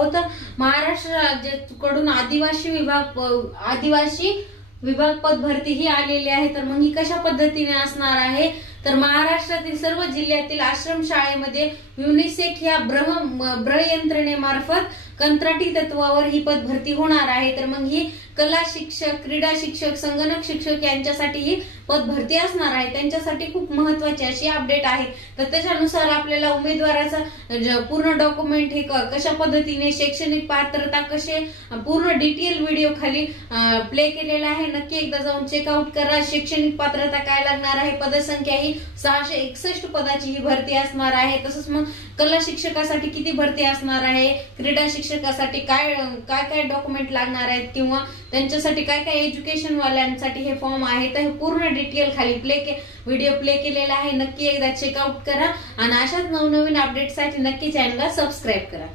होतं महाराष्ट्र राज्याकडून आदिवासी विभाग पद भरती ही आलेली आहे। तर मग ही कशा पद्धतीने असणार आहे, तर महाराष्ट्रातील सर्व जिल्ह्यातील आश्रम शाळेमध्ये युनिसेक या ब्र यंत्रणेमार्फत कंत्राटी तत्वावर ही पद भरती होणार आहे। तर मग ही कला शिक्षक, क्रीडा शिक्षक, संगणक शिक्षक यांच्यासाठी ही पद भरती असणार आहे। त्यांच्यासाठी खूप महत्त्वाची अशी अपडेट आहे। तर त्याच्यानुसार आपल्याला उमेदवाराचा पूर्ण डॉक्युमेंट हे कशा पद्धतीने, शैक्षणिक पात्रता कसे, पूर्ण डिटेल व्हिडिओ खाली प्ले केलेला आहे। नक्की एकदा जाऊन चेकआउट करा। शैक्षणिक पात्रता काय लागणार आहे, पदसंख्या ही 661 पदाची ही भरती असणार आहे। तसंच मग कला शिक्षकासाठी किती भरती असणार आहे, क्रीडा शिक्षकासाठी काय काय डॉक्युमेंट लागणार आहेत, किंवा त्यांच्यासाठी काय काय एज्युकेशन वाल्यांसाठी हे फॉर्म आहे, तर हे पूर्ण डिटेल खाली व्हिडिओ प्ले केलेला आहे। नक्की एकदा चेकआउट करा आणि अशाच नवनवीन अपडेटसाठी नक्की चॅनलला सबस्क्राईब करा।